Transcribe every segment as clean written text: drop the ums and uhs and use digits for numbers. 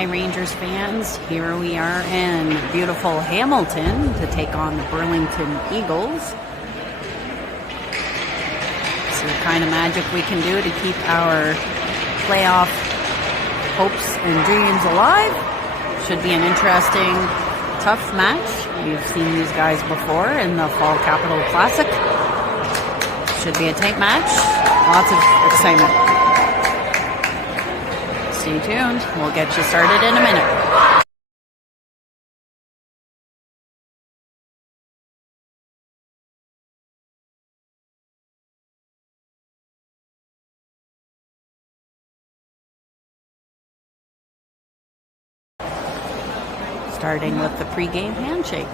Hi Rangers fans, here we are in beautiful Hamilton to take on the Burlington Eagles. See what kind of magic we can do to keep our playoff hopes and dreams alive. Should be an interesting, tough match. You've seen these guys before in the Fall Capital Classic. Should be a tight match, lots of excitement. Stay tuned. We'll get you started in a minute. Starting with the pregame handshake.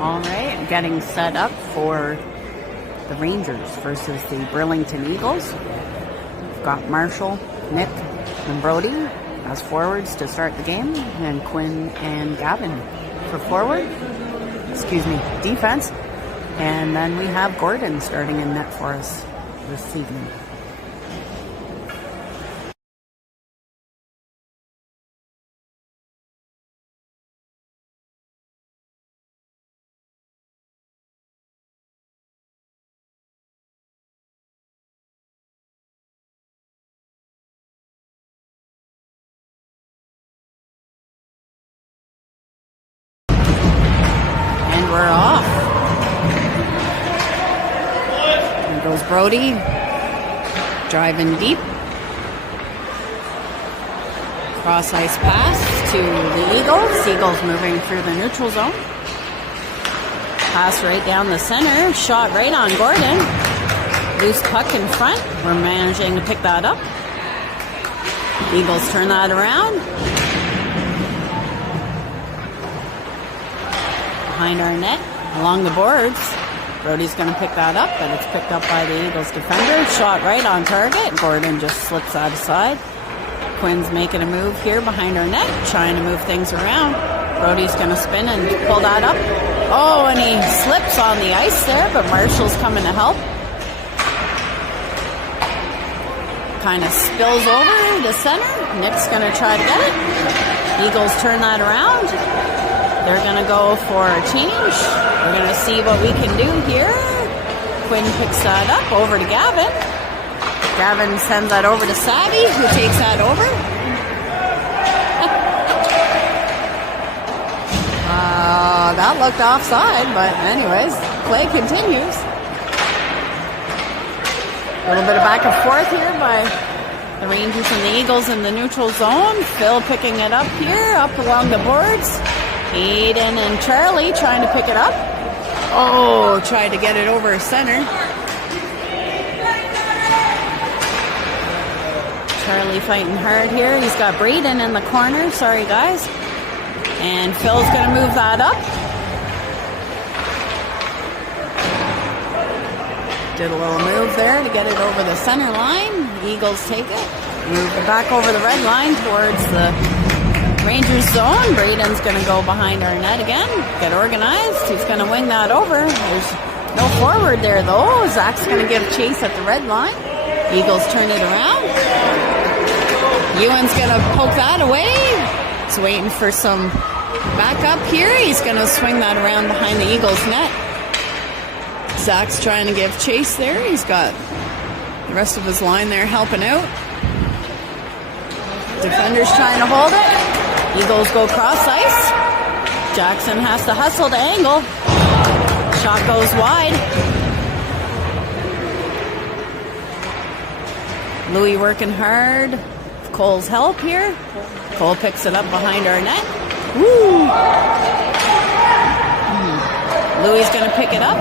All right, getting set up for the Rangers versus the Burlington Eagles. We've got Marshall, Nick, and Brody as forwards to start the game, and Quinn and Gavin for defense. And then we have Gordon starting in net for us this evening. We're off. There goes Brody, driving deep. Cross ice pass to the Eagles. Eagles moving through the neutral zone. Pass right down the center. Shot right on Gordon. Loose puck in front. We're managing to pick that up. Eagles turn that around. Behind our net, along the boards. Brody's going to pick that up, but it's picked up by the Eagles defender. Shot right on target. Gordon just slips that aside. Quinn's making a move here behind our net, trying to move things around. Brody's going to spin and pull that up. Oh, and he slips on the ice there, but Marshall's coming to help. Kind of spills over to center. Nick's going to try to get it. Eagles turn that around. They're going to go for a change. We're going to see what we can do here. Quinn picks that up over to Gavin. Gavin sends that over to Savvy, who takes that over. That looked offside, but anyways, play continues. A little bit of back and forth here by the Rangers and the Eagles in the neutral zone. Phil picking it up here, up along the boards. Aiden and Charlie trying to pick it up. Oh, tried to get it over center. Charlie fighting hard here. He's got Braden in the corner. Sorry, guys. And Phil's going to move that up. Did a little move there to get it over the center line. Eagles take it. Move it back over the red line towards the Rangers zone. Braden's going to go behind our net again. Get organized. He's going to wing that over. There's no forward there, though. Zach's going to give chase at the red line. Eagles turn it around. Ewan's going to poke that away. He's waiting for some backup here. He's going to swing that around behind the Eagles net. Zach's trying to give chase there. He's got the rest of his line there helping out. Defender's trying to hold it. Eagles go cross ice. Jackson has to hustle to angle. Shot goes wide. Louis working hard. Cole's help here. Cole picks it up behind our net. Woo! Louis is going to pick it up.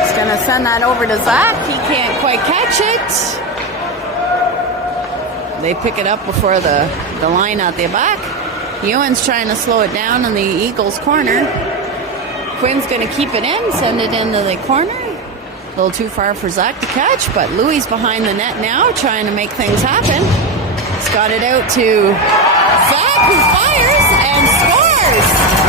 He's going to send that over to Zach. He can't quite catch it. They pick it up before the line at the back. Ewan's trying to slow it down in the Eagles corner. Quinn's going to keep it in, send it into the corner. A little too far for Zach to catch, but Louis behind the net now, trying to make things happen. He's got it out to Zach, who fires and scores!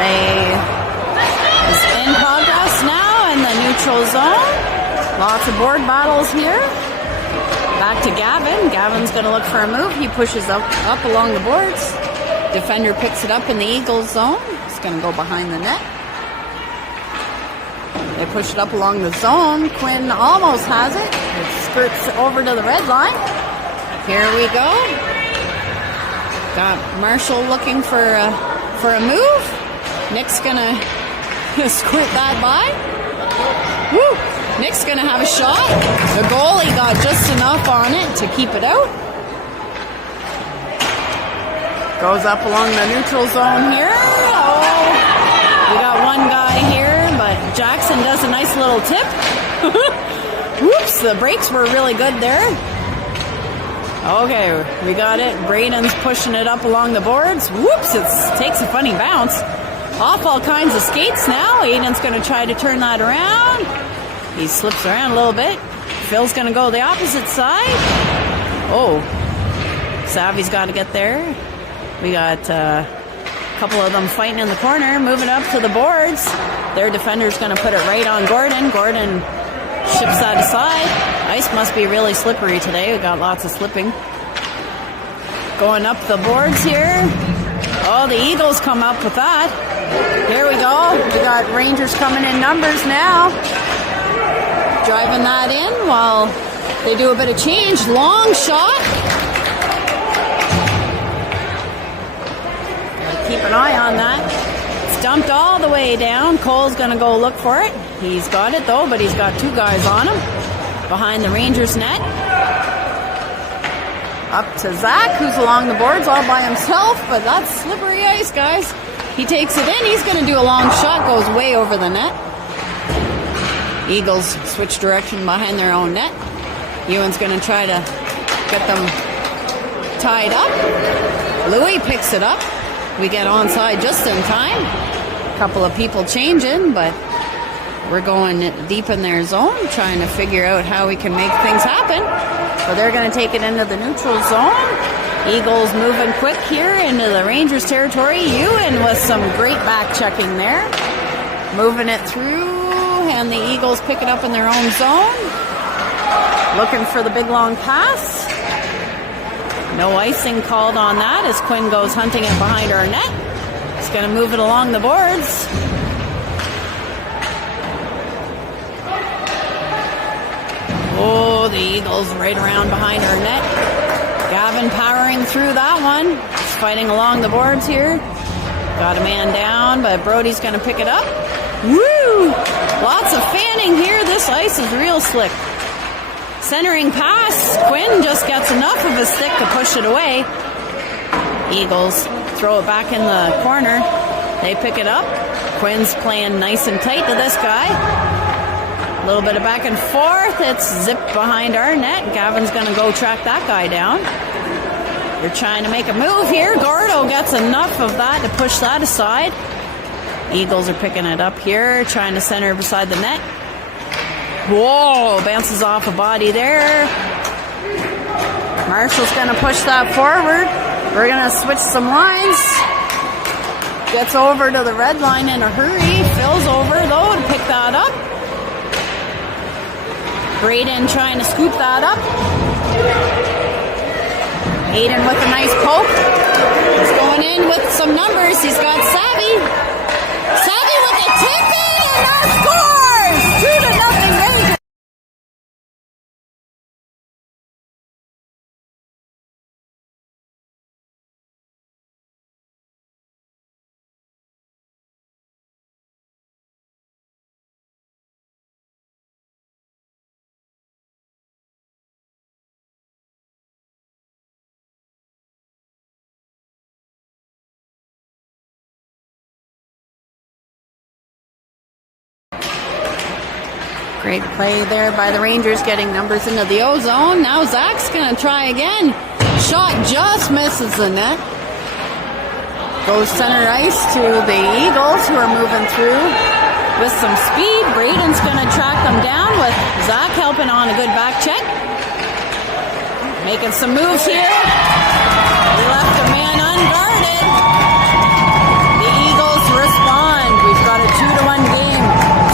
Is in progress now in the neutral zone. Lots of board battles here. Back to Gavin. Gavin's going to look for a move. He pushes up along the boards. Defender picks it up in the Eagles zone. It's going to go behind the net. They push it up along the zone. Quinn almost has it. It skirts over to the red line. Here we go. Got Marshall looking for a move. Nick's gonna squirt that by. Woo! Nick's gonna have a shot. The goalie got just enough on it to keep it out. Goes up along the neutral zone here. Oh, we got one guy here, but Jackson does a nice little tip. Whoops, the brakes were really good there. Okay, we got it. Braden's pushing it up along the boards. Whoops, it takes a funny bounce. Off all kinds of skates now. Aiden's going to try to turn that around. He slips around a little bit. Phil's going to go the opposite side. Oh, Savvy's got to get there. We got a couple of them fighting in the corner, moving up to the boards. Their defender's going to put it right on Gordon. Gordon ships that aside. Ice must be really slippery today. We got lots of slipping. Going up the boards here. Oh, the Eagles come up with that. Here we go. We got Rangers coming in numbers now. Driving that in while they do a bit of change. Long shot. Gotta keep an eye on that. It's dumped all the way down. Cole's going to go look for it. He's got it though, but he's got two guys on him. Behind the Rangers net. Up to Zach, who's along the boards all by himself, but that's slippery ice, guys. He takes it in. He's going to do a long shot, goes way over the net. Eagles switch direction behind their own net. Ewan's going to try to get them tied up. Louis picks it up. We get onside just in time. A couple of people changing, but we're going deep in their zone, trying to figure out how we can make things happen. So they're going to take it into the neutral zone. Eagles moving quick here into the Rangers territory. Ewan with some great back checking there. Moving it through, and the Eagles pick it up in their own zone. Looking for the big long pass. No icing called on that as Quinn goes hunting it behind our net. He's going to move it along the boards. Oh, the Eagles right around behind our net. Gavin powering through that one. He's fighting along the boards here. Got a man down, but Brody's going to pick it up. Woo! Lots of fanning here. This ice is real slick. Centering pass. Quinn just gets enough of a stick to push it away. Eagles throw it back in the corner. They pick it up. Quinn's playing nice and tight to this guy. A little bit of back and forth. It's zipped behind our net. Gavin's going to go track that guy down. They're trying to make a move here. Gordo gets enough of that to push that aside. Eagles are picking it up here, trying to center beside the net. Whoa, bounces off a body there. Marshall's going to push that forward. We're going to switch some lines. Gets over to the red line in a hurry. Phil's over, though, to pick that up. Braden trying to scoop that up. Aiden with a nice poke. He's going in with some numbers. He's got Savvy. Savvy with a tip in and that scores! 2-0. Great play there by the Rangers, getting numbers into the O-zone. Now Zach's going to try again. Shot just misses the net. Goes center ice to the Eagles, who are moving through with some speed. Braden's going to track them down with Zach helping on a good back check. Making some moves here. He left a man unguarded. The Eagles respond. We've got a 2-1 game.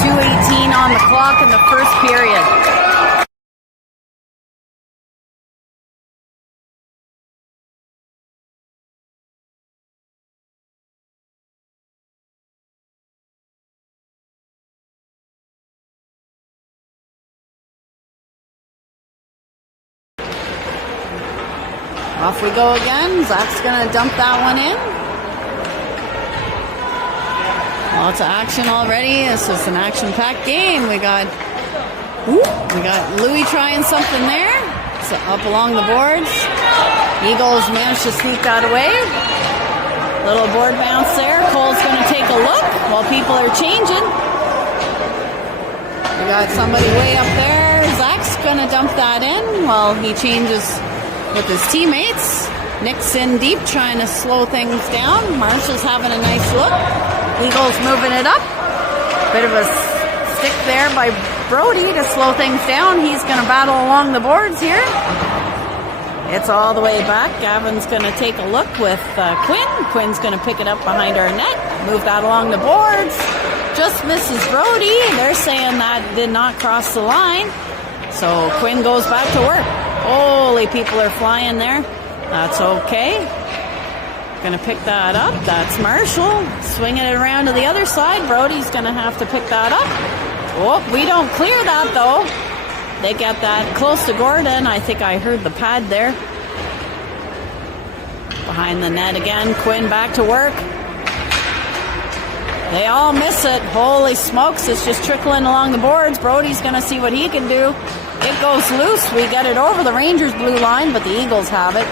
2:18 on the clock in the first period. Off we go again. Zach's going to dump that one in. Lots of action already. This is an action-packed game. We got Louis trying something there. So up along the boards. Eagles managed to sneak that away. Little board bounce there. Cole's going to take a look while people are changing. We got somebody way up there. Zach's going to dump that in while he changes with his teammates. Nick's in deep trying to slow things down. Marshall's having a nice look. Eagles moving it up. Bit of a stick there by Brody to slow things down. He's going to battle along the boards here. It's all the way back. Gavin's going to take a look with Quinn. Quinn's going to pick it up behind our net. Move that along the boards. Just misses Brody. They're saying that did not cross the line. So Quinn goes back to work. Holy, people are flying there. That's okay. Gonna pick that up. That's Marshall. Swinging it around to the other side. Brody's gonna have to pick that up. Oh, we don't clear that though. They get that close to Gordon. I think I heard the pad there. Behind the net again. Quinn back to work. They all miss it. Holy smokes, it's just trickling along the boards. Brody's gonna see what he can do. It goes loose. We get it over the Rangers' blue line, but the Eagles have it.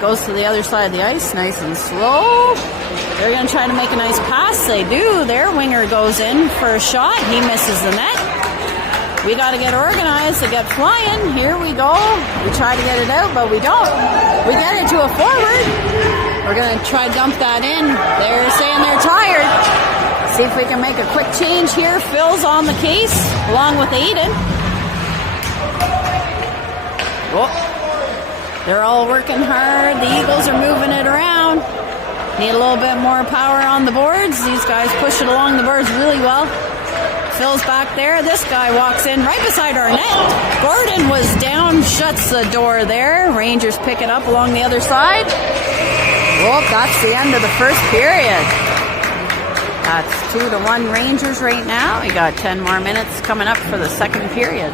Goes to the other side of the ice, nice and slow. They're going to try to make a nice pass. They do. Their winger goes in for a shot. He misses the net. We got to get organized to get flying. Here we go. We try to get it out, but we don't. We get it to a forward. We're going to try to dump that in. They're saying they're tired. See if we can make a quick change here. Phil's on the case, along with Aiden. Oh, they're all working hard. The Eagles are moving it around. Need a little bit more power on the boards. These guys push it along the boards really well. Phil's back there. This guy walks in right beside our net. Gordon was down, shuts the door there. Rangers pick it up along the other side. Oh, that's the end of the first period. That's 2-1 Rangers right now. We got 10 more minutes coming up for the second period.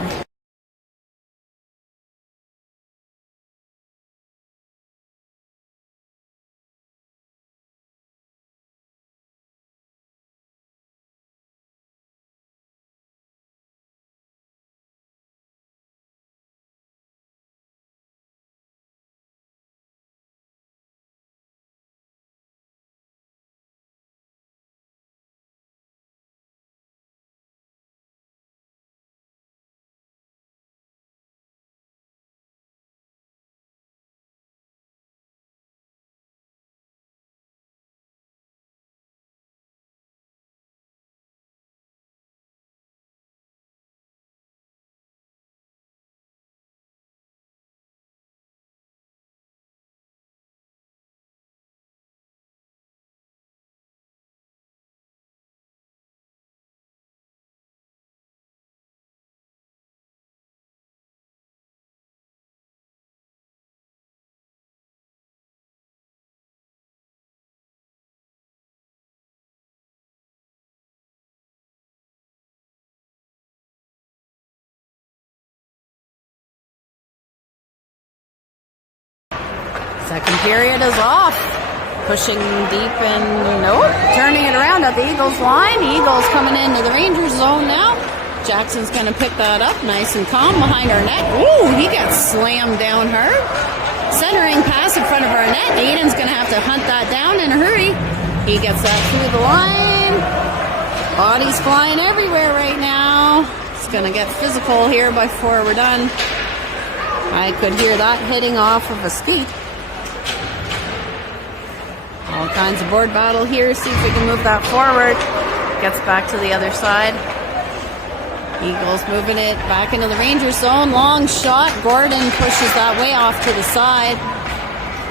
Second period is off. Pushing deep and turning it around at the Eagles line. Eagles coming into the Rangers zone now. Jackson's going to pick that up nice and calm behind our net. Ooh, he got slammed down hard. Centering pass in front of our net. Aiden's going to have to hunt that down in a hurry. He gets that through the line. Bodies flying everywhere right now. going to get physical here before we're done. I could hear that hitting off of a skate. All kinds of board battle here. See if we can move that forward. Gets back to the other side. Eagles moving it back into the Rangers zone. Long shot. Gordon pushes that way off to the side.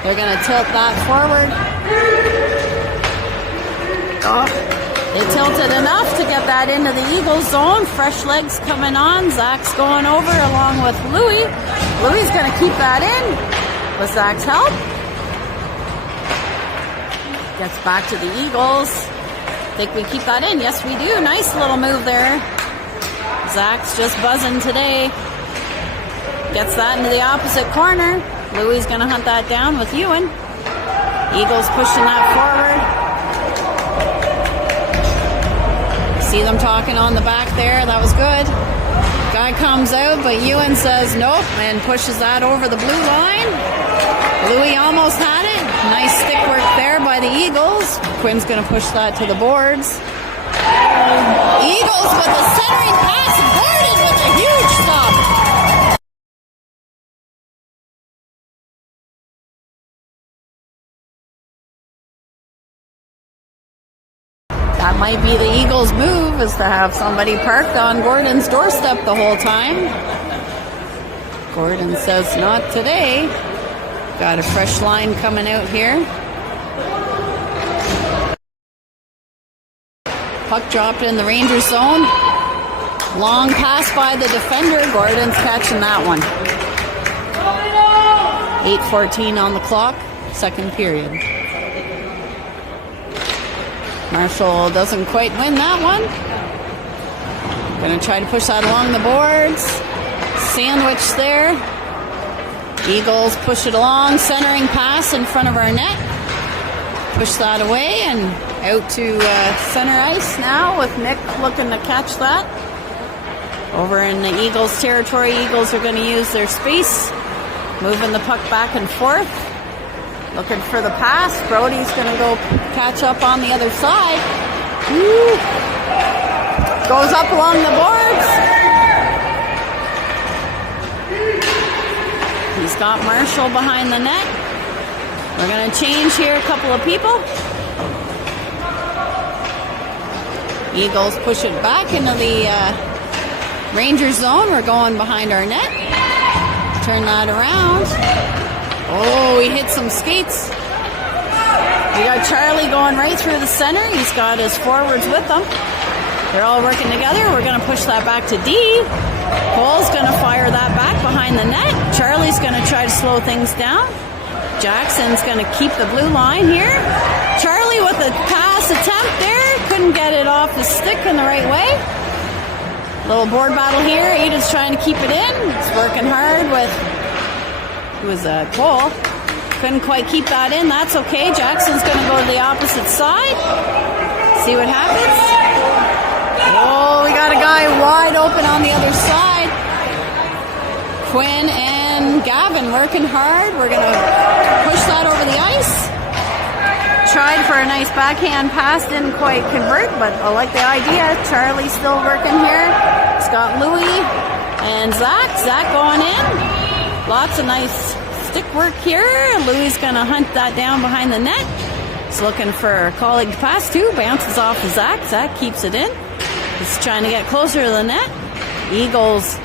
They're going to tilt that forward. Oh, they tilted enough to get that into the Eagles zone. Fresh legs coming on. Zach's going over along with Louis. Louis going to keep that in with Zach's help. Gets back to the Eagles. Think we keep that in? Yes, we do. Nice little move there. Zach's just buzzing today. Gets that into the opposite corner. Louis is going to hunt that down with Ewan. Eagles pushing that forward. See them talking on the back there. That was good. Guy comes out, but Ewan says nope and pushes that over the blue line. Louis almost had it. Nice stick work there by the Eagles. Quinn's going to push that to the boards. Eagles with a centering pass. Gordon with a huge stop. That might be the Eagles' move, is to have somebody parked on Gordon's doorstep the whole time. Gordon says not today. Got a fresh line coming out here. Puck dropped in the Rangers zone. Long pass by the defender. Gordon's catching that one. 8:14 on the clock, second period. Marshall doesn't quite win that one. Gonna try to push that along the boards. Sandwich there. Eagles push it along. Centering pass in front of our net. Push that away and out to center ice now with Nick looking to catch that. Over in the Eagles territory, Eagles are going to use their space. Moving the puck back and forth. Looking for the pass. Brody's going to go catch up on the other side. Woo. Goes up along the boards. He's got Marshall behind the net. We're going to change here a couple of people. Eagles push it back into the Rangers zone. We're going behind our net. Turn that around. Oh, he hit some skates. We got Charlie going right through the center. He's got his forwards with him. They're all working together. We're going to push that back to D. Cole's going to fire that back behind the net. Charlie's going to try to slow things down. Jackson's going to keep the blue line here. Charlie with a pass attempt there. Couldn't get it off the stick in the right way. Little board battle here. Aiden's trying to keep it in. He's working hard with... It was Cole. Couldn't quite keep that in. That's okay. Jackson's going to go to the opposite side. See what happens. Oh, we got a guy wide open on the other side. Quinn and Gavin working hard. We're going to push that over the ice. Tried for a nice backhand pass. Didn't quite convert, but I like the idea. Charlie's still working here. It's got Louis and Zach. Zach going in. Lots of nice stick work here. Louis going to hunt that down behind the net. He's looking for a colleague to pass to. Bounces off to Zach. Zach keeps it in. He's trying to get closer to the net. Eagles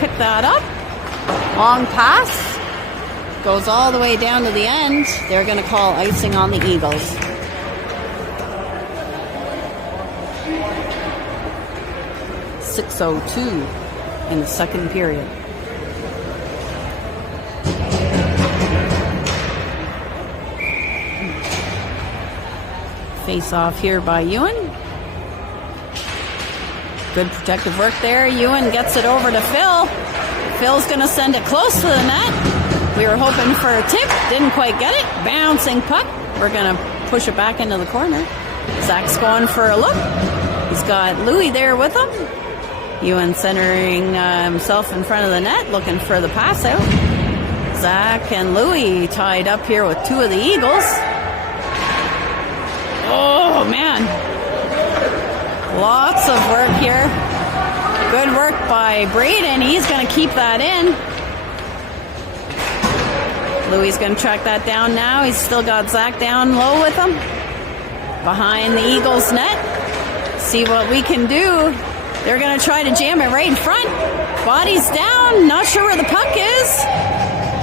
pick that up. Long pass. Goes all the way down to the end. They're going to call icing on the Eagles. .6:02 in the second period. Face off here by Ewan. Good protective work there. Ewan gets it over to Phil. Phil's going to send it close to the net. We were hoping for a tip. Didn't quite get it. Bouncing puck. We're going to push it back into the corner. Zach's going for a look. He's got Louis there with him. Ewan centering himself in front of the net, looking for the pass out. Zach and Louis tied up here with two of the Eagles. Oh, man. Lots of work here. Good work by Braden. He's going to keep that in. Louis going to track that down now. He's still got Zach down low with him. Behind the Eagles net. See what we can do. They're going to try to jam it right in front. Body's down. Not sure where the puck is.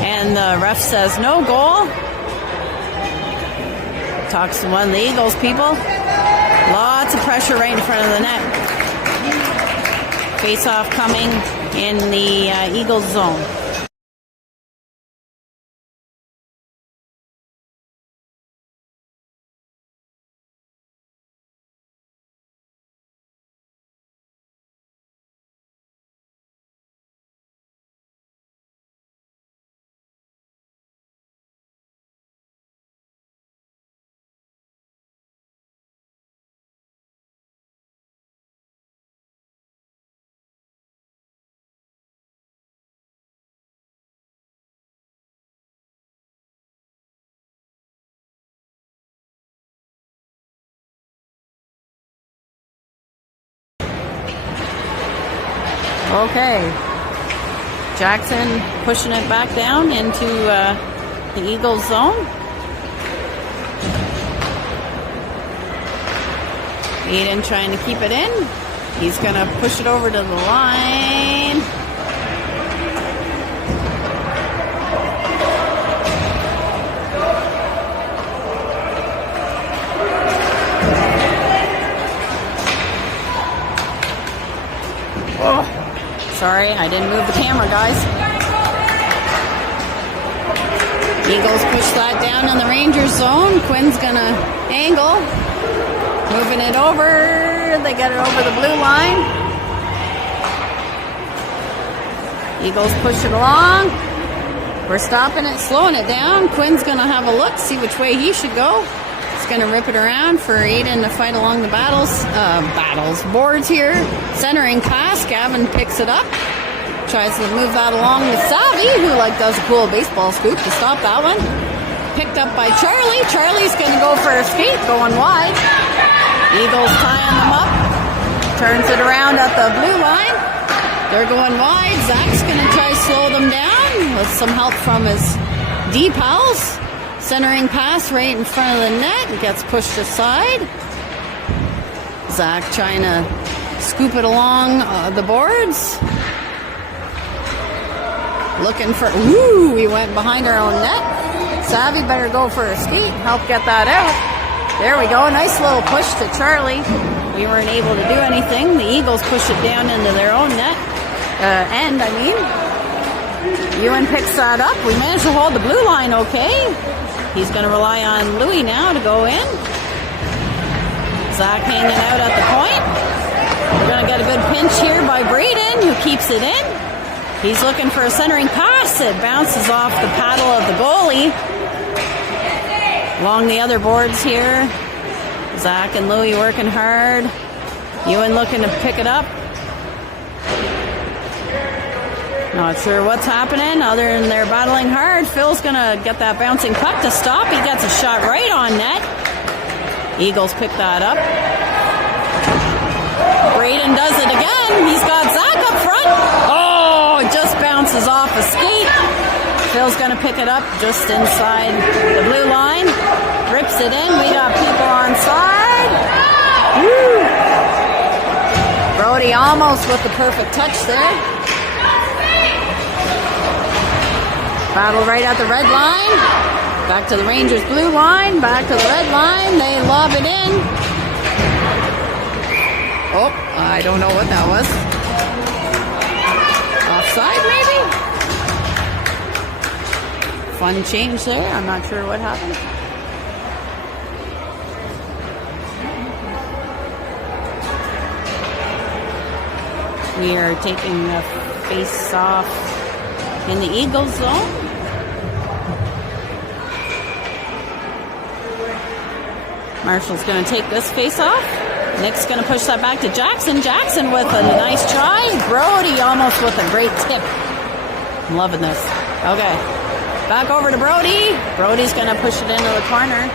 And the ref says no goal. Talks to one of the Eagles people. Lots of pressure right in front of the net. Face-off coming in the Eagles zone. Okay, Jackson pushing it back down into the Eagles zone. Aiden trying to keep it in. He's going to push it over to the line. Oh. Sorry, I didn't move the camera, guys. Eagles push that down in the Rangers zone. Quinn's gonna angle. Moving it over. They get it over the blue line. Eagles push it along. We're stopping it, slowing it down. Quinn's gonna have a look, see which way he should go. He's gonna rip it around for Aiden to fight along the boards here. Centering pass, Gavin picks it up. Tries to move that along with Savvy, who does a cool baseball scoop to stop that one. Picked up by Charlie. Charlie's gonna go for a skate, going wide. Eagles tying them up. Turns it around at the blue line. They're going wide. Zach's gonna try to slow them down with some help from his D pals. Centering pass right in front of the net. It gets pushed aside. Zach trying to scoop it along the boards. Looking for... Ooh, we went behind our own net. Savvy better go for a skate. Help get that out. There we go. Nice little push to Charlie. We weren't able to do anything. The Eagles push it down into their own net. End, I mean. Ewan picks that up. We managed to hold the blue line okay. He's going to rely on Louis now to go in. Zach hanging out at the point. We're going to get a good pinch here by Braden, who keeps it in. He's looking for a centering pass. It bounces off the paddle of the goalie. Along the other boards here. Zach and Louis working hard. Ewan looking to pick it up. Not sure what's happening other than they're battling hard. Phil's going to get that bouncing puck to stop. He gets a shot right on net. Eagles pick that up. Braden does it again. He's got Zach up front. Oh, it just bounces off a skate. Phil's going to pick it up just inside the blue line. Rips it in. We got people on side. Woo! Brody almost with the perfect touch there. Battle right at the red line. Back to the Rangers blue line. Back to the red line. They lob it in. Oh, I don't know what that was. Offside maybe? Fun change there. I'm not sure what happened. We are taking the face off in the Eagles zone. Marshall's going to take this face off. Nick's going to push that back to Jackson. Jackson with a nice try. Brody almost with a great tip. I'm loving this. Okay. Back over to Brody. Brody's going to push it into the corner.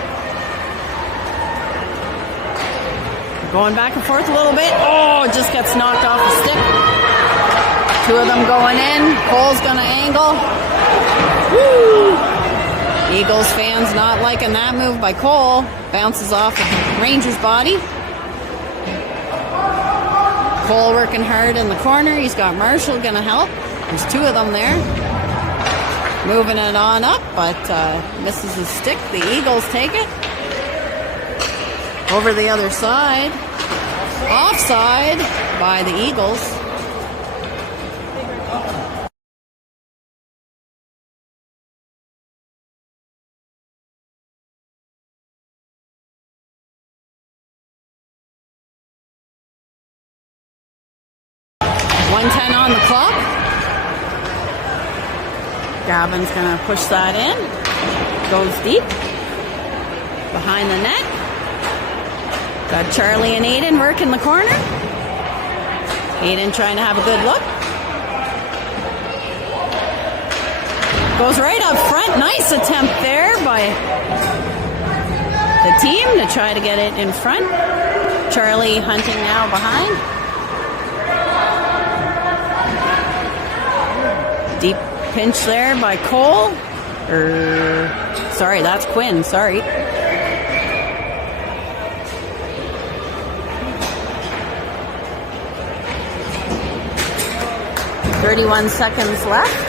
Going back and forth a little bit. Oh, it just gets knocked off the stick. Two of them going in. Cole's going to angle. Woo! Eagles fans not liking that move by Cole. Bounces off of Rangers' body. Cole working hard in the corner. He's got Marshall going to help. There's two of them there. Moving it on up, but misses his stick. The Eagles take it. Over the other side. Offside by the Eagles. .110 on the clock. Gavin's going to push that in. Goes deep. Behind the net. Got Charlie and Aiden working the corner. Aiden trying to have a good look. Goes right up front. Nice attempt there by the team to try to get it in front. Charlie hunting now behind. Deep pinch there by Cole. Sorry, that's Quinn. Sorry. 31 seconds left.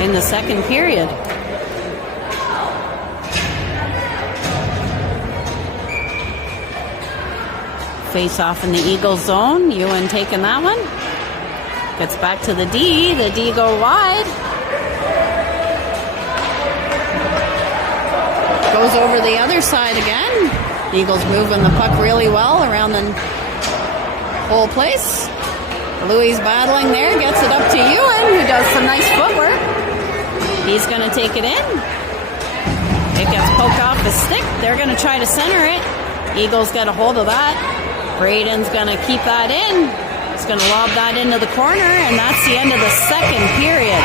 In the second period. Face off in the Eagles zone. Ewan taking that one. Gets back to the D. The D go wide. Goes over the other side again. Eagles moving the puck really well around the whole place. Louis battling there. Gets it up to Ewan, who does some nice footwork. He's going to take it in. It gets poked off the stick. They're going to try to center it. Eagles get a hold of that. Braden's going to keep that in. He's going to lob that into the corner, and that's the end of the second period.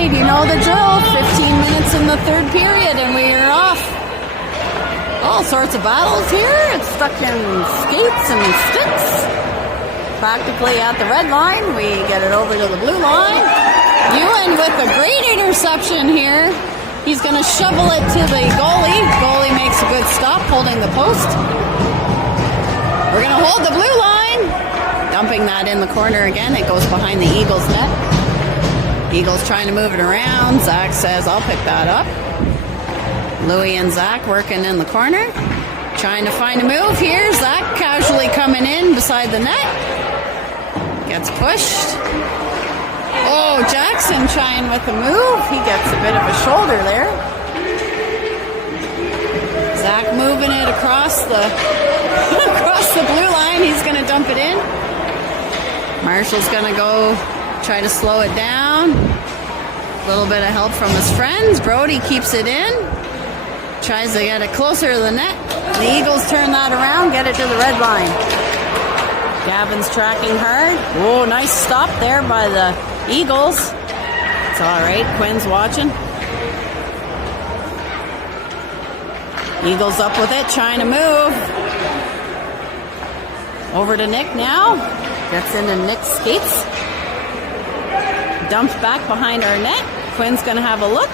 You know the drill. 15 minutes in the third period and we are off. All sorts of battles here. It's stuck in skates and sticks. Practically at the red line. We get it over to the blue line. Ewan with a great interception here. He's going to shovel it to the goalie. Goalie makes a good stop holding the post. We're going to hold the blue line. Dumping that in the corner again. It goes behind the Eagles net. Eagles trying to move it around. Zach says, I'll pick that up. Louis and Zach working in the corner. Trying to find a move here. Zach casually coming in beside the net. Gets pushed. Oh, Jackson trying with the move. He gets a bit of a shoulder there. Zach moving it across the blue line. He's going to dump it in. Marshall's going to go try to slow it down. A little bit of help from his friends. Brody keeps it in. Tries to get it closer to the net. The Eagles turn that around, get it to the red line. Gavin's tracking hard. Whoa, nice stop there by the Eagles. It's all right. Quinn's watching. Eagles up with it, trying to move. Over to Nick now. Gets into Nick's skates. Dumped back behind our net. Quinn's going to have a look.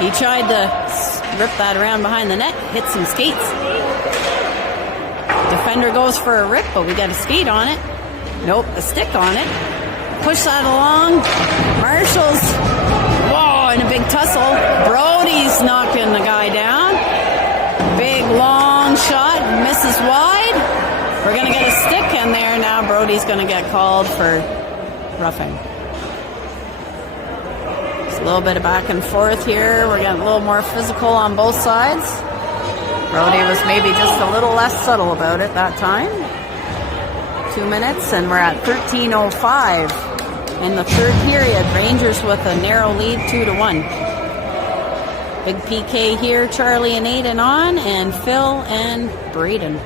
He tried to rip that around behind the net, hit some skates. Defender goes for a rip, but we got a skate on it. Nope, a stick on it. Push that along. Marshall's, whoa, in a big tussle. Brody's knocking the guy down. Big long shot, misses wide. We're going to get a stick in there now. Brody's going to get called for roughing. It's a little bit of back and forth here. We're getting a little more physical on both sides. Brody was maybe just a little less subtle about it that time. 2 minutes, and we're at 13:05 in the third period. Rangers with a narrow lead, 2-1. Big PK here, Charlie and Aiden on, and Phil and Braden.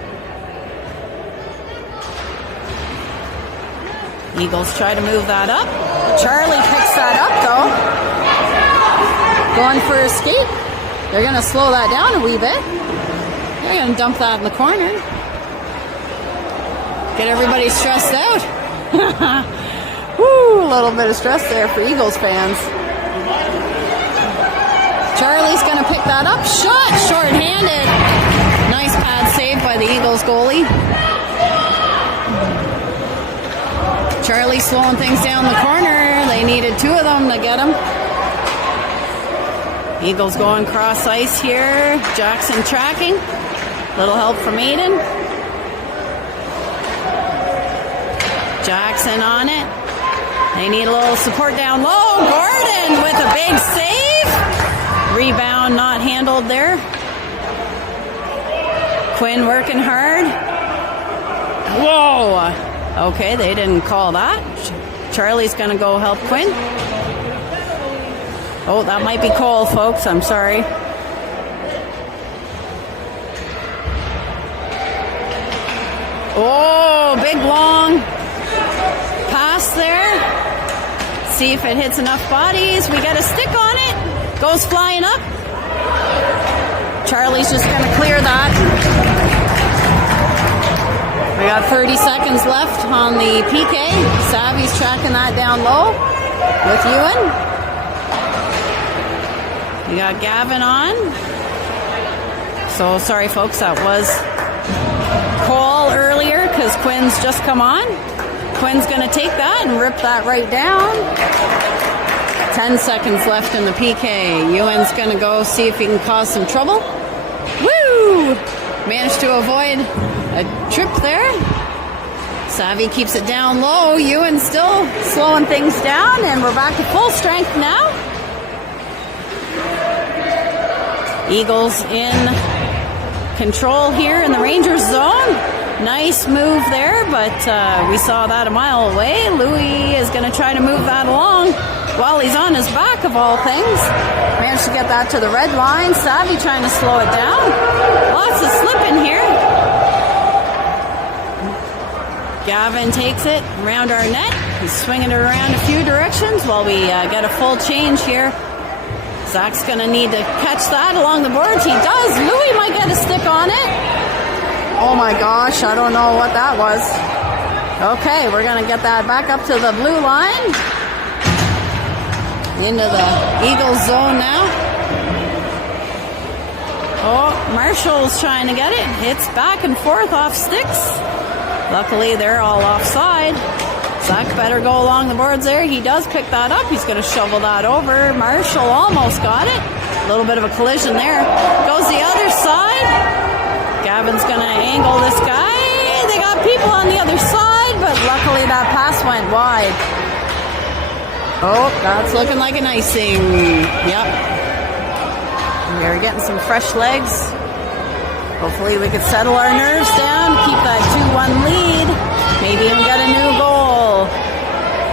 Eagles try to move that up. Charlie picks that up, though. Going for a skate. They're going to slow that down a wee bit. They're going to dump that in the corner. Get everybody stressed out. Woo, a little bit of stress there for Eagles fans. Charlie's going to pick that up. Shot, short-handed. Nice pad save by the Eagles goalie. Charlie slowing things down the corner. They needed two of them to get him. Eagles going cross ice here. Jackson tracking. Little help from Aiden. Jackson on it. They need a little support down low. Gordon with a big save. Rebound not handled there. Quinn working hard. Whoa. Okay, they didn't call that. Charlie's going to go help Quinn. Oh, that might be Cole, folks. I'm sorry. Oh, big long pass there. See if it hits enough bodies. We got a stick on it. Goes flying up. Charlie's just going to clear that. We got 30 seconds left on the PK. Savvy's tracking that down low with Ewan. We got Gavin on. So sorry, folks, that was Cole earlier because Quinn's just come on. Quinn's going to take that and rip that right down. 10 seconds left in the PK. Ewan's going to go see if he can cause some trouble. Woo! Managed to avoid a trip there. Savvy keeps it down low. Ewan still slowing things down, and we're back to full strength now. Eagles in control here in the Rangers zone. Nice move there, but we saw that a mile away. Louis is going to try to move that along while he's on his back, of all things. Managed to get that to the red line. Savvy trying to slow it down. Lots of slipping here. Gavin takes it around our net. He's swinging it around a few directions while we get a full change here. Zach's going to need to catch that along the boards. He does. Louis might get a stick on it. Oh my gosh, I don't know what that was. Okay, we're going to get that back up to the blue line. Into the Eagles zone now. Oh, Marshall's trying to get it. It's back and forth off sticks. Luckily, they're all offside. Zach better go along the boards there. He does pick that up. He's going to shovel that over. Marshall almost got it. A little bit of a collision there. Goes the other side. Gavin's going to angle this guy. They got people on the other side, but luckily that pass went wide. Oh, that's looking like an icing. Yep. We're getting some fresh legs. Hopefully we could settle our nerves down, keep that 2-1 lead, maybe even get a new goal.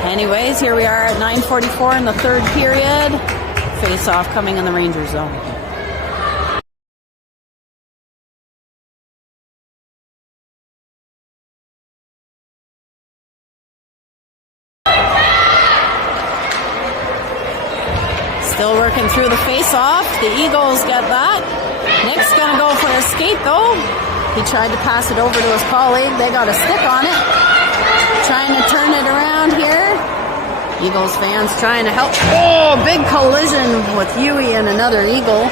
Anyways, here we are at 9:44 in the third period. Face-off coming in the Rangers zone. Still working through the face-off. The Eagles get that. Nick's going to go for a skate, though. He tried to pass it over to his colleague. They got a stick on it. Trying to turn it around here. Eagles fans trying to help. Oh, big collision with Huey and another Eagle.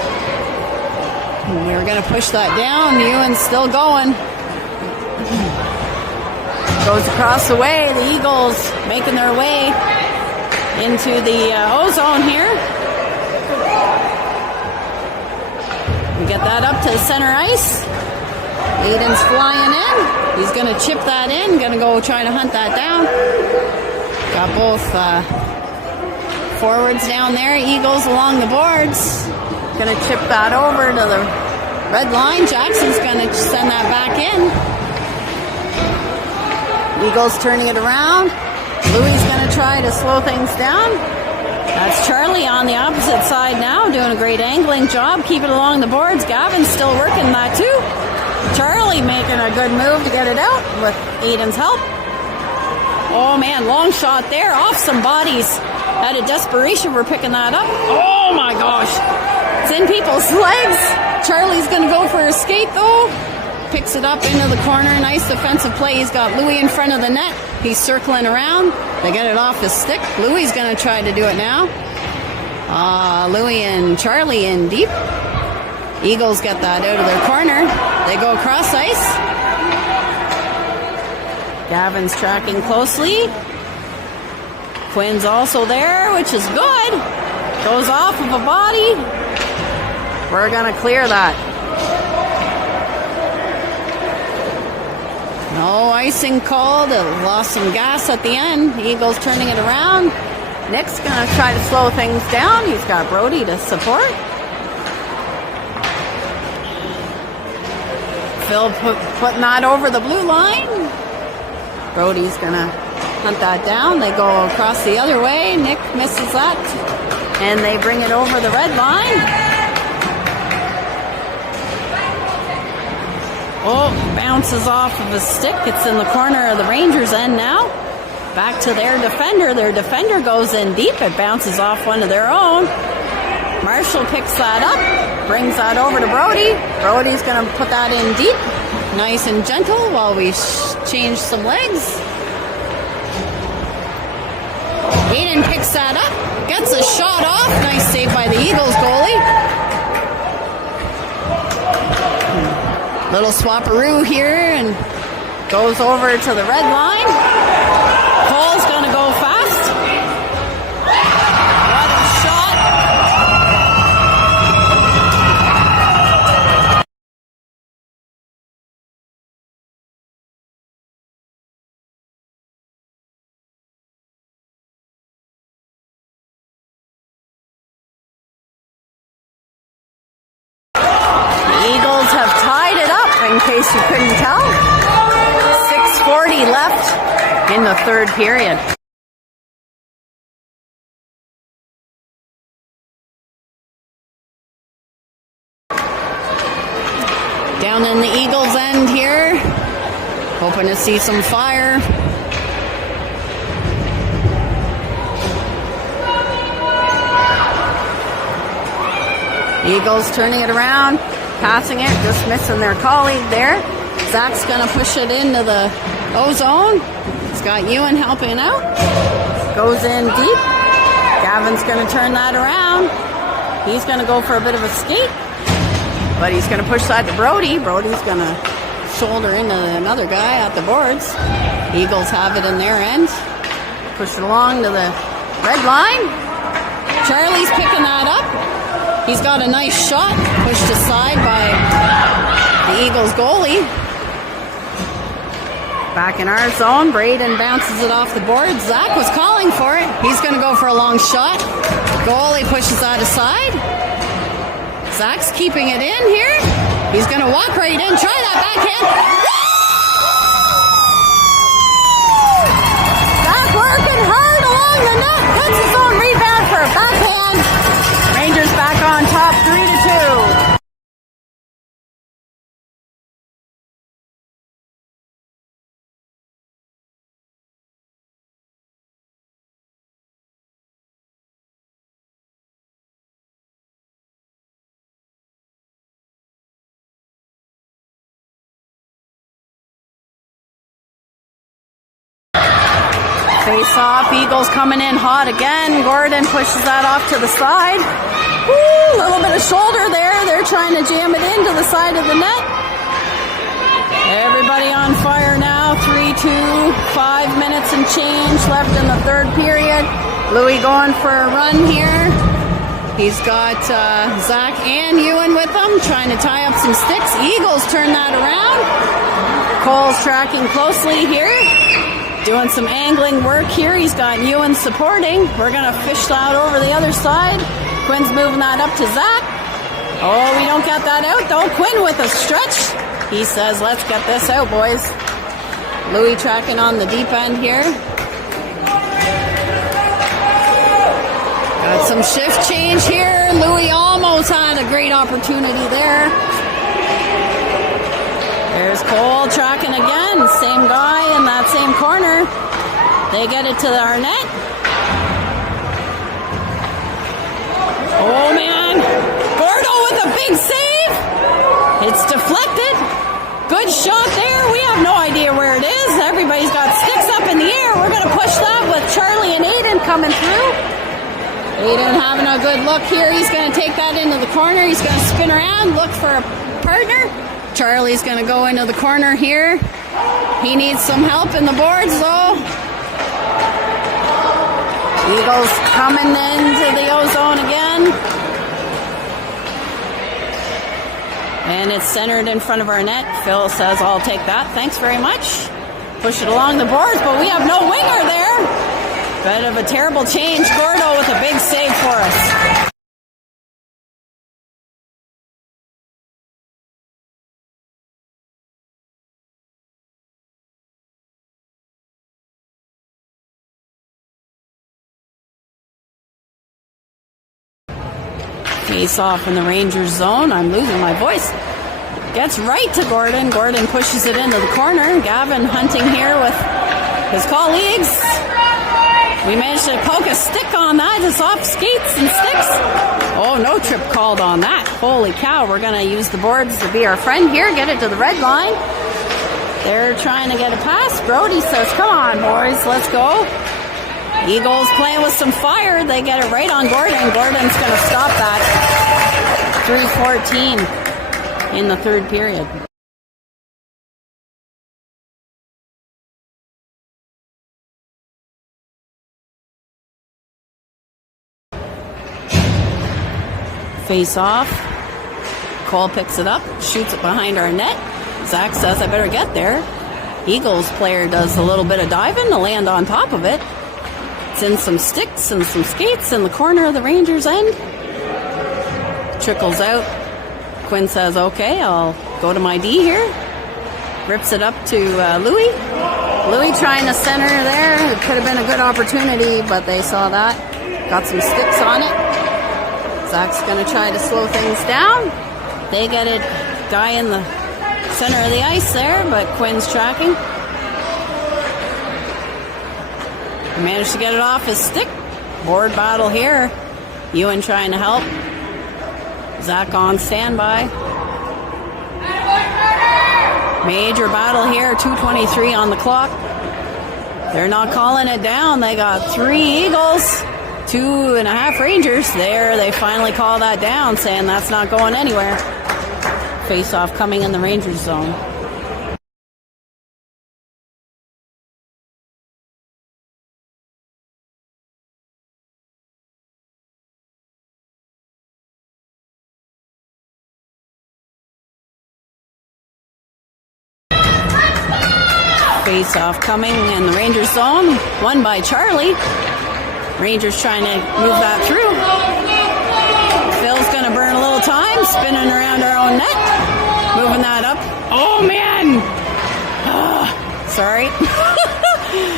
And they're going to push that down. Ewan's still going. Goes across the way. The Eagles making their way into the O-zone here. We get that up to the center ice. Aiden's flying in. He's going to chip that in. Going to go try to hunt that down. Got both forwards down there. Eagles along the boards. Going to chip that over to the red line. Jackson's going to send that back in. Eagles turning it around. Louie's going to try to slow things down. That's Charlie on the opposite side now, doing a great angling job. Keep it along the boards. Gavin's still working that too. Charlie making a good move to get it out with Aiden's help. Oh man, long shot there, off some bodies. Out of desperation, we're picking that up. Oh my gosh. It's in people's legs. Charlie's going to go for a skate though. Picks it up into the corner. Nice defensive play. He's got Louie in front of the net. He's circling around. They get it off his stick. Louie's going to try to do it now. Louie and Charlie in deep. Eagles get that out of their corner. They go across ice. Gavin's tracking closely. Quinn's also there, which is good. Goes off of a body. We're going to clear that. No icing called. It lost some gas at the end. Eagles turning it around. Nick's going to try to slow things down. He's got Brody to support. Phil putting that over the blue line. Brody's going to hunt that down. They go across the other way. Nick misses that. And they bring it over the red line. Oh, bounces off of a stick. It's in the corner of the Rangers' end now. Back to their defender. Their defender goes in deep. It bounces off one of their own. Marshall picks that up, brings that over to Brody. Brody's going to put that in deep, nice and gentle while we change some legs. Aiden picks that up, gets a shot off. Nice save by the Eagles goalie. Little swapperoo here and goes over to the red line. Cole's going to go fast. What a shot. In case you couldn't tell, 6:40 left in the third period. Down in the Eagles' end here, hoping to see some fire. Eagles turning it around. Passing it, just missing their colleague there. Zach's going to push it into the O-zone. He's got Ewan helping out. Goes in deep. Gavin's going to turn that around. He's going to go for a bit of a skate. But he's going to push that to Brody. Brody's going to shoulder into another guy at the boards. Eagles have it in their end. Push it along to the red line. Charlie's picking that up. He's got a nice shot, pushed aside by the Eagles goalie. Back in our zone, Braden bounces it off the board. Zach was calling for it. He's going to go for a long shot. Goalie pushes that aside. Zach's keeping it in here. He's going to walk right in, try that backhand. Zach working hard along the net, puts his own rebound for a backhand. Rangers back on top, 3-2. Face off. Eagles coming in hot again. Gordon pushes that off to the side. Woo, a little bit of shoulder there. They're trying to jam it into the side of the net. Everybody on fire now. 3-2, 5 minutes and change left in the third period. Louis going for a run here. He's got Zach and Ewan with him, trying to tie up some sticks. Eagles turn that around. Cole's tracking closely here, doing some angling work here. He's got Ewan supporting. We're going to fish that over the other side. Quinn's moving that up to Zach. Oh, we don't get that out though. Quinn with a stretch. He says, let's get this out, boys. Louis tracking on the deep end here. Got some shift change here. Louis almost had a great opportunity there. There's Cole tracking again. Same guy in that same corner. They get it to our net. Oh man. Gordo with a big save. It's deflected. Good shot there. We have no idea where it is. Everybody's got sticks up in the air. We're going to push that with Charlie and Aiden coming through. Aiden having a good look here. He's going to take that into the corner. He's going to spin around, look for a partner. Charlie's going to go into the corner here. He needs some help in the boards though. Eagles coming into the O-zone again. And it's centered in front of our net. Phil says, I'll take that. Thanks very much. Push it along the boards, but we have no winger there. Bit of a terrible change. Gordo with a big save for us. Face off in the Rangers zone. I'm losing my voice. Gets right to Gordon. Gordon pushes it into the corner. Gavin hunting here with his colleagues. We managed to poke a stick on that. It's off skates and sticks. Oh, no trip called on that. Holy cow. We're going to use the boards to be our friend here. Get it to the red line. They're trying to get a pass. Brody says, come on, boys. Let's go. Eagles playing with some fire. They get it right on Gordon. Gordon's going to stop that. 3:14 in the third period. Face off. Cole picks it up, shoots it behind our net. Zach says, I better get there. Eagles player does a little bit of diving to land on top of it. It's in some sticks and some skates in the corner of the Rangers end. Trickles out. Quinn says, okay, I'll go to my D here. Rips it up to Louis. Louis trying to center there. It could have been a good opportunity, but they saw that. Got some sticks on it. Zach's going to try to slow things down. They get it, guy in the center of the ice there, but Quinn's tracking. Managed to get it off his stick. Board battle here. Ewan trying to help. Zach on standby. Major battle here. 2:23 on the clock. They're not calling it down. They got 3 Eagles, 2.5 Rangers. There, they finally call that down, saying that's not going anywhere. Face-off coming in the Rangers zone. Face-off coming in the Rangers zone. Won by Charlie. Rangers trying to move that through. Phil's going to burn a little time, spinning around our own net. Moving that up. Oh, man! Sorry.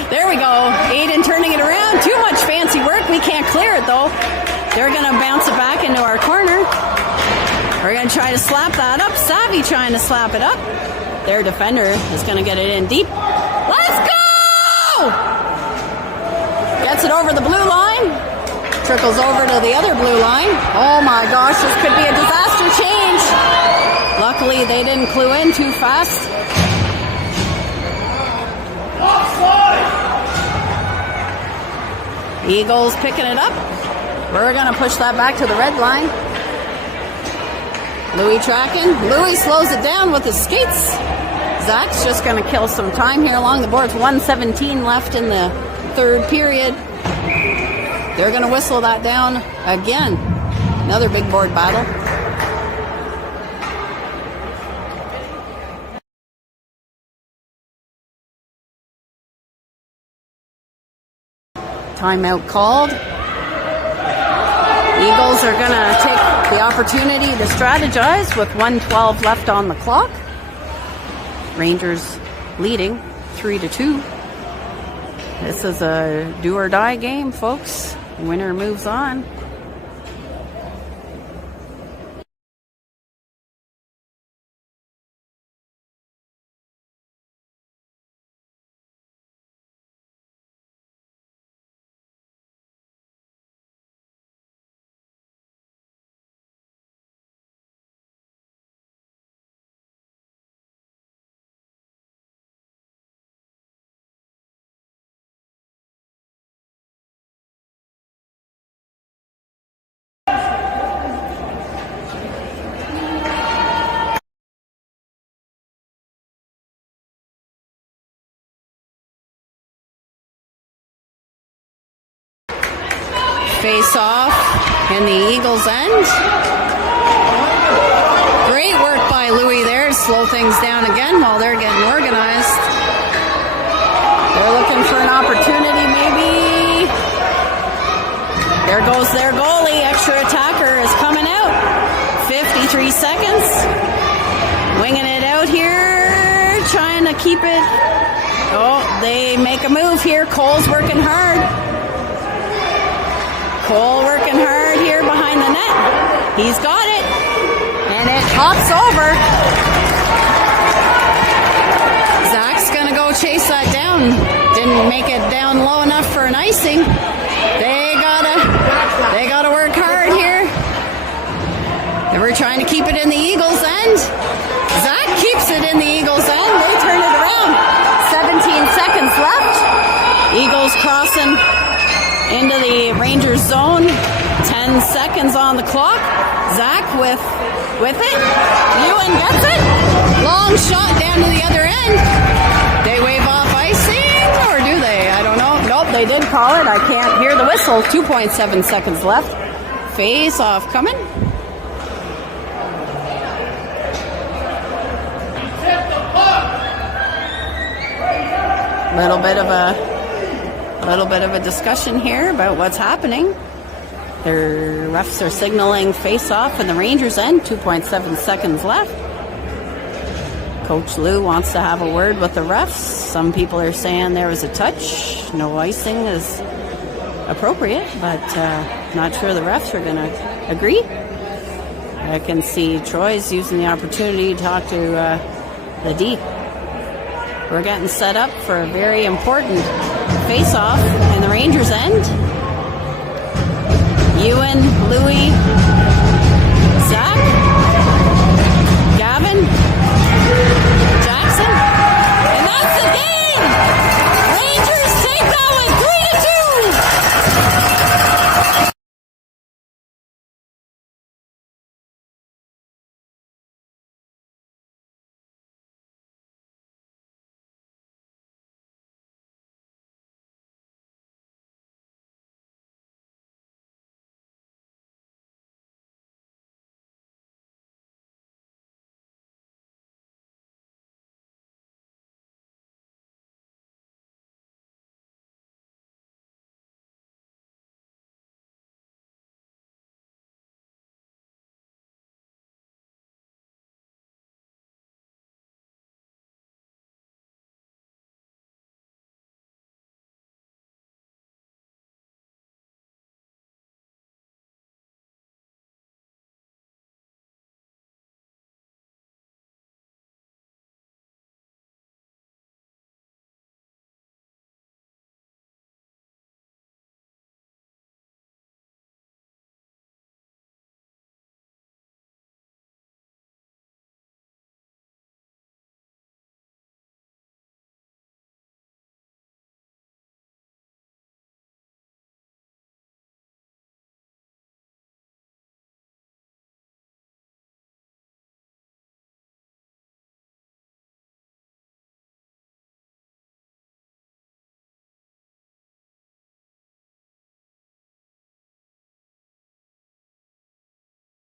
There we go. Aiden turning it around. Too much fancy work. We can't clear it, though. They're going to bounce it back into our corner. We're going to try to slap that up. Savvy trying to slap it up. Their defender is going to get it in deep. Let's go! Gets it over the blue line. Trickles over to the other blue line. Oh my gosh, this could be a disaster change. Luckily, they didn't clue in too fast. Eagles picking it up. We're going to push that back to the red line. Louis tracking. Louis slows it down with his skates. Zach's just going to kill some time here along the boards. 1:17 left in the third period. They're going to whistle that down again. Another big board battle. Timeout called. Eagles are going to take the opportunity to strategize with 1:12 left on the clock. Rangers leading 3-2. This is a do or die game, folks. Winner moves on. Face off in the Eagles' end. Great work by Louis there to slow things down again while they're getting organized. They're looking for an opportunity maybe. There goes their goalie. Extra attacker is coming out. 53 seconds. Winging it out here. Trying to keep it. Oh, they make a move here. Cole's working hard. Cole working hard here behind the net. He's got it. And it hops over. Zach's going to go chase that down. Didn't make it down low enough for an icing. They gotta work hard here. They were trying to keep it in the Eagles' end. Zach keeps it in the Eagles' end. They turn it around. 17 seconds left. Eagles crossing into the Rangers zone. 10 seconds on the clock. Zach with it. Ewan gets it. Long shot down to the other end. They wave off icing, or do they? I don't know. Nope, they did call it. I can't hear the whistle. 2.7 seconds left. Face off coming. Little bit of a discussion here about what's happening. Their refs are signaling face-off in the Rangers' end. 2.7 seconds left. Coach Lou wants to have a word with the refs. Some people are saying there was a touch. No icing is appropriate, but not sure the refs are going to agree. I can see Troy's using the opportunity to talk to the D. We're getting set up for a very important face-off in the Rangers' end. Ewan, Louis,